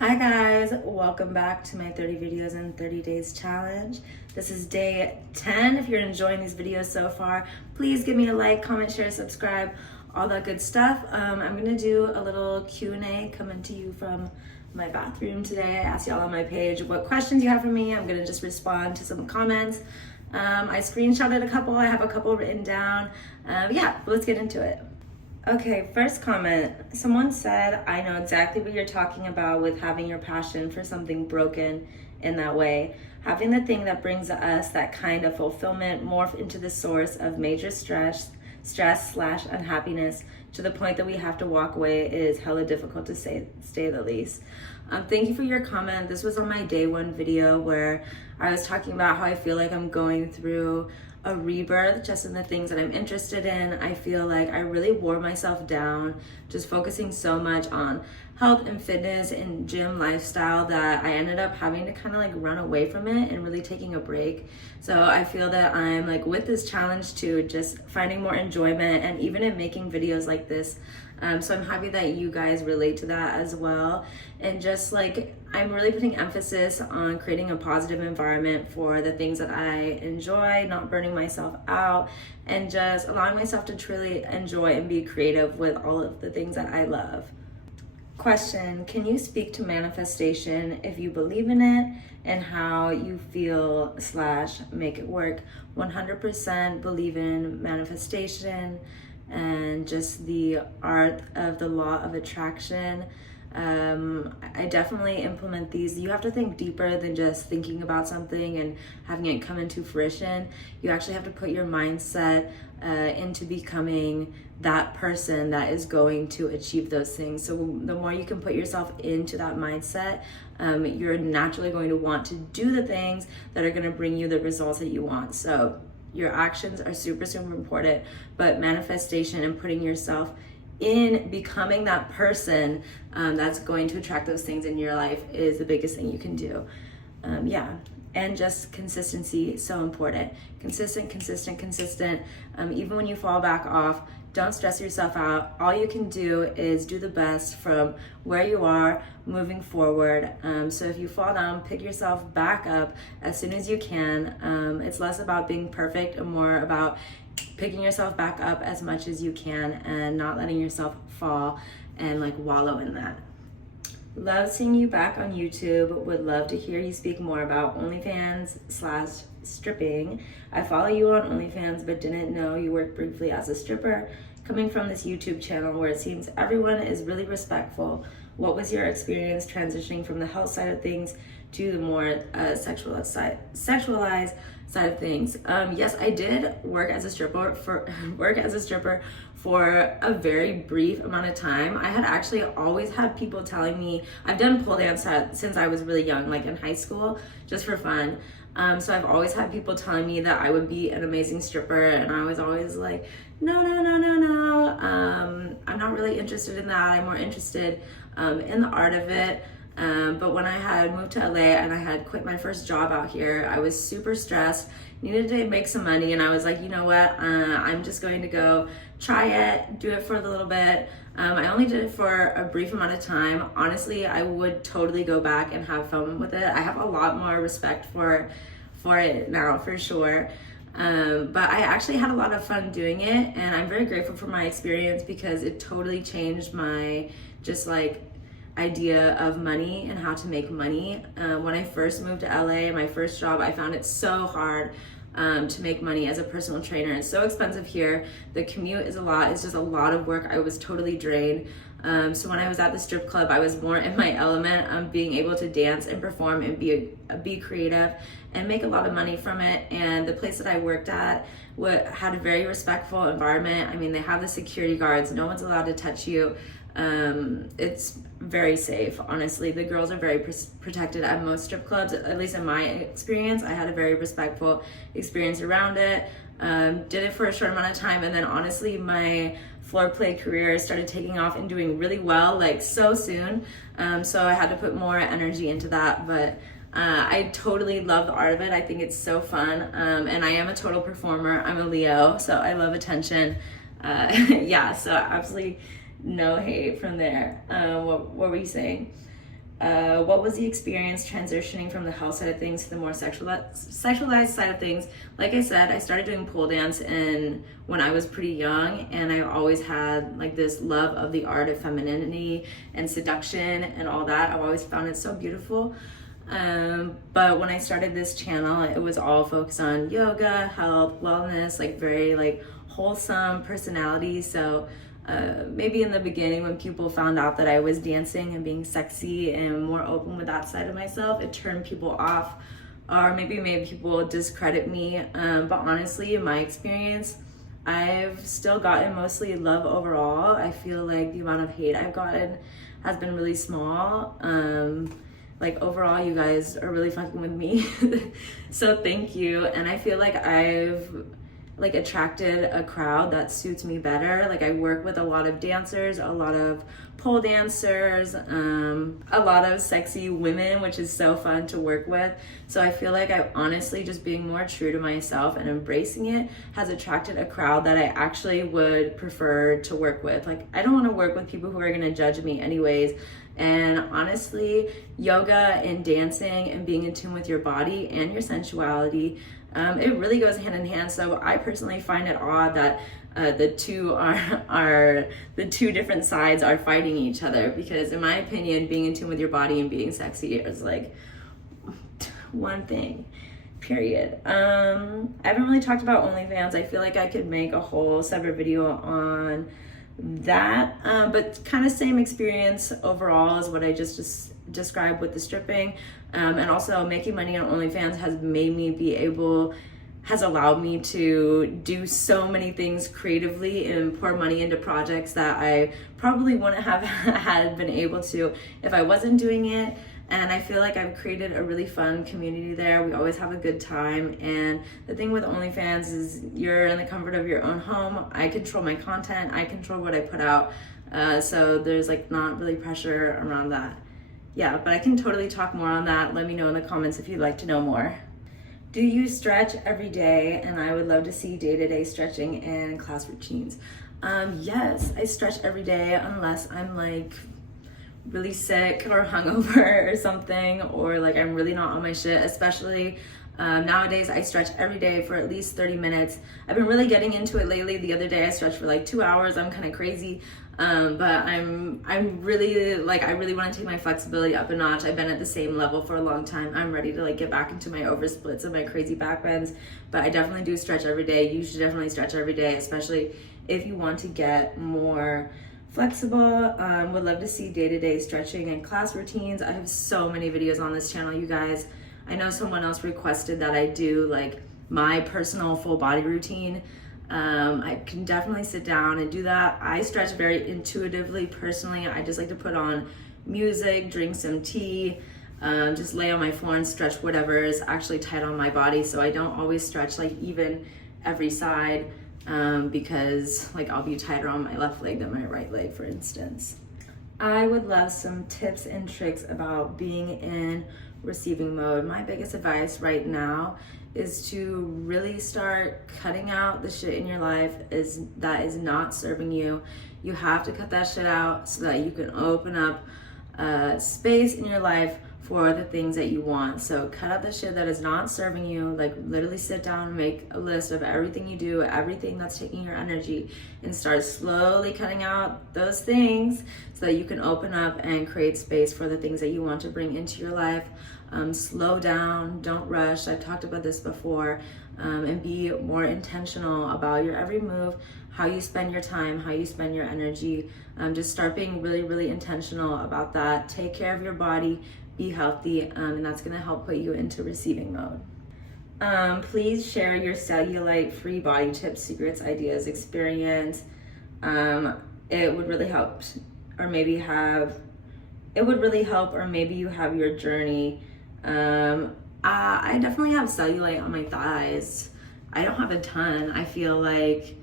Hi guys, welcome back to my 30 videos in 30 days challenge. This is day 10. If you're enjoying these videos so far, please give me a like, comment, share, subscribe, all that good stuff. I'm gonna do a little Q&A coming to you from my bathroom today. I asked y'all on my page what questions you have for me. I'm gonna just respond to some comments. I screenshotted a couple, I have a couple written down. Yeah, let's get into it. Okay, first comment. Someone said, I know exactly what you're talking about with having your passion for something broken in that way. Having the thing that brings us that kind of fulfillment morph into the source of major stress / unhappiness to the point that we have to walk away is hella difficult to say the least. Thank you for your comment. This was on my day one video where I was talking about how I feel like I'm going through a rebirth just in the things that I'm interested in. I feel like I really wore myself down just focusing so much on health and fitness and gym lifestyle that I ended up having to kind of like run away from it and really taking a break. So I feel that I'm like with this challenge too, just finding more enjoyment and even in making videos like this. So I'm happy that you guys relate to that as well. And just like, I'm really putting emphasis on creating a positive environment for the things that I enjoy, not burning myself out, and just allowing myself to truly enjoy and be creative with all of the things that I love. Question, can you speak to manifestation if you believe in it and how you feel / make it work? 100% believe in manifestation and just the art of the law of attraction. I definitely implement these. You have to think deeper than just thinking about something and having it come into fruition. You actually have to put your mindset into becoming that person that is going to achieve those things. So the more you can put yourself into that mindset, you're naturally going to want to do the things that are going to bring you the results that you want. So your actions are super important, but manifestation and putting yourself in becoming that person that's going to attract those things in your life is the biggest thing you can do. And just consistency is so important. Consistent. Even when you fall back off, don't stress yourself out. All you can do is do the best from where you are moving forward. So if you fall down, pick yourself back up as soon as you can. It's less about being perfect and more about picking yourself back up as much as you can and not letting yourself fall and like wallow in that. Love seeing you back on YouTube. Would love to hear you speak more about OnlyFans / stripping. I follow you on OnlyFans but didn't know you worked briefly as a stripper. Coming from this YouTube channel where it seems everyone is really respectful, what was your experience transitioning from the health side of things to the more sexualized side of things? Yes, I did work as a stripper for a very brief amount of time. I had actually always had people telling me, I've done pole dance since I was really young, like in high school, just for fun. So I've always had people telling me that I would be an amazing stripper, and I was always like, no. I'm not really interested in that. I'm more interested in the art of it. But when I had moved to LA and I had quit my first job out here, I was super stressed, needed to make some money, and I was like, you know what, I'm just going to go try it, do it for a little bit. I only did it for a brief amount of time. Honestly, I would totally go back and have fun with it. I have a lot more respect for it now, for sure. But I actually had a lot of fun doing it, and I'm very grateful for my experience because it totally changed my just like idea of money and how to make money. When I first moved to LA, my first job, I found it so hard to make money as a personal trainer. It's so expensive here. The commute is a lot. It's just a lot of work. I was totally drained. So when I was at the strip club, I was more in my element, being able to dance and perform and be creative and make a lot of money from it. And the place that I worked at had a very respectful environment. I mean, they have the security guards. No one's allowed to touch you. It's very safe, honestly. The girls are very protected at most strip clubs, at least in my experience. I had a very respectful experience around it. Did it for a short amount of time, and then honestly my floor play career started taking off and doing really well, like so soon. So I had to put more energy into that, but I totally love the art of it. I think it's so fun, and I am a total performer. I'm a Leo, so I love attention. Yeah, so absolutely no hate from there. What were you saying? What was the experience transitioning from the health side of things to the more sexualized side of things? Like I said, I started doing pole dance when I was pretty young, and I always had like this love of the art of femininity and seduction and all that. I've always found it so beautiful. But when I started this channel, it was all focused on yoga, health, wellness, like very like wholesome personality. So maybe in the beginning when people found out that I was dancing and being sexy and more open with that side of myself, it turned people off or maybe made people discredit me. But honestly, in my experience, I've still gotten mostly love overall. I feel like the amount of hate I've gotten has been really small. Like overall, you guys are really fucking with me. So thank you. And I feel like I've like attracted a crowd that suits me better. Like I work with a lot of dancers, a lot of pole dancers, a lot of sexy women, which is so fun to work with. So I feel like I honestly just being more true to myself and embracing it has attracted a crowd that I actually would prefer to work with. Like I don't want to work with people who are going to judge me anyways. And honestly, yoga and dancing and being in tune with your body and your sensuality, it really goes hand in hand. So I personally find it odd that the two are the two different sides are fighting each other, because in my opinion, being in tune with your body and being sexy is like one thing, period. I haven't really talked about OnlyFans. I feel like I could make a whole separate video on that, but kind of same experience overall as what I just described with the stripping, and also making money on OnlyFans has allowed me to do so many things creatively and pour money into projects that I probably wouldn't have had been able to if I wasn't doing it. And I feel like I've created a really fun community there. We always have a good time. And the thing with OnlyFans is you're in the comfort of your own home. I control my content. I control what I put out. So there's like not really pressure around that. Yeah, but I can totally talk more on that. Let me know in the comments if you'd like to know more. Do you stretch every day? And I would love to see day-to-day stretching and class routines. Yes, I stretch every day unless I'm like really sick or hungover or something, or like I'm really not on my shit. Especially nowadays, I stretch every day for at least 30 minutes. I've been really getting into it lately. The other day I stretched for like 2 hours. I'm kind of crazy, but I'm really like, I really want to take my flexibility up a notch. I've been at the same level for a long time. I'm ready to like get back into my oversplits and my crazy back bends, but I definitely do stretch every day. You should definitely stretch every day, especially if you want to get more flexible. Would love to see day-to-day stretching and class routines. I have so many videos on this channel, you guys. I know someone else requested that I do like my personal full body routine. I can definitely sit down and do that. I stretch very intuitively personally. I just like to put on music, drink some tea, just lay on my floor and stretch whatever is actually tight on my body. So I don't always stretch like even every side, because like I'll be tighter on my left leg than my right leg, for instance. I would love some tips and tricks about being in receiving mode. My biggest advice right now is to really start cutting out the shit in your life that is not serving you. You have to cut that shit out so that you can open up space in your life for the things that you want. So cut out the shit that is not serving you. Like literally sit down and make a list of everything you do, everything that's taking your energy, and start slowly cutting out those things so that you can open up and create space for the things that you want to bring into your life. Slow down, don't rush. I've talked about this before, and be more intentional about your every move, how you spend your time, how you spend your energy. Just start being really, really intentional about that. Take care of your body, be healthy, and that's gonna help put you into receiving mode. Please share your cellulite-free body tips, secrets, ideas, experience. It would really help, or maybe you have your journey. I definitely have cellulite on my thighs. I don't have a ton. I feel like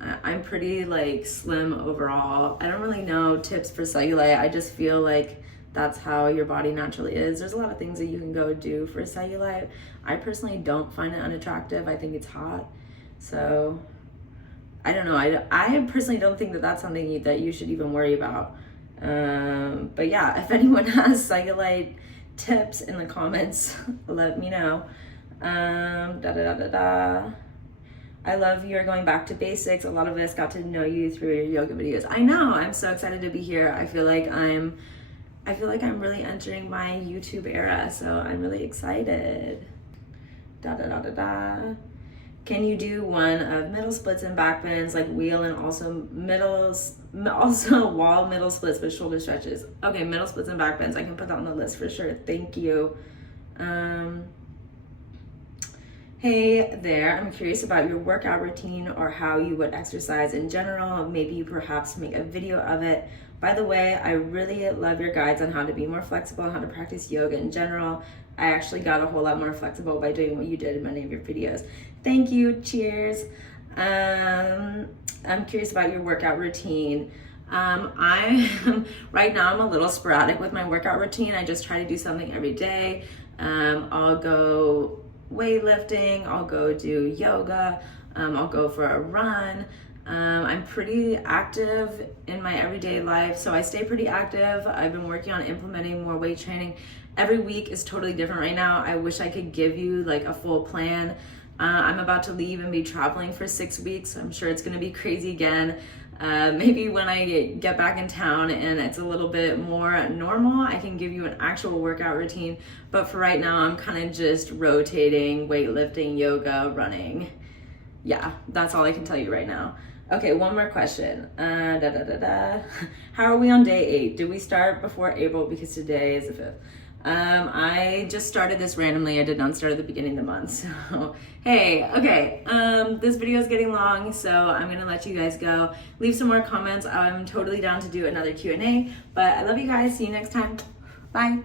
I'm pretty like slim overall. I don't really know tips for cellulite. I just feel like that's how your body naturally is. There's a lot of things that you can go do for cellulite. I personally don't find it unattractive. I think it's hot. So I don't know. I personally don't think that that's something that you should even worry about. But yeah, if anyone has cellulite tips in the comments, let me know. I love you're going back to basics. A lot of us got to know you through your yoga videos. I know, I'm so excited to be here. I feel like I'm really entering my YouTube era, so I'm really excited. Can you do one of middle splits and back bends, like wheel and also wall middle splits with shoulder stretches? Okay, middle splits and back bends. I can put that on the list for sure. Thank you. Hey there, I'm curious about your workout routine or how you would exercise in general. Maybe you perhaps make a video of it. By the way, I really love your guides on how to be more flexible and how to practice yoga in general. I actually got a whole lot more flexible by doing what you did in many of your videos. Thank you, cheers. I'm curious about your workout routine. Right now I'm a little sporadic with my workout routine. I just try to do something every day. I'll go weightlifting, I'll go do yoga, I'll go for a run. I'm pretty active in my everyday life, so I stay pretty active. I've been working on implementing more weight training. Every week is totally different right now. I wish I could give you like a full plan. I'm about to leave and be traveling for 6 weeks. I'm sure it's gonna be crazy again. Maybe when I get back in town and it's a little bit more normal, I can give you an actual workout routine. But for right now, I'm kind of just rotating, weightlifting, yoga, running. Yeah, that's all I can tell you right now. Okay, one more question. How are we on day 8? Did we start before April because today is the 5th? I just started this randomly. I did not start at the beginning of the month. So, hey, okay. This video is getting long, so I'm gonna let you guys go. Leave some more comments. I'm totally down to do another Q&A, but I love you guys. See you next time. Bye.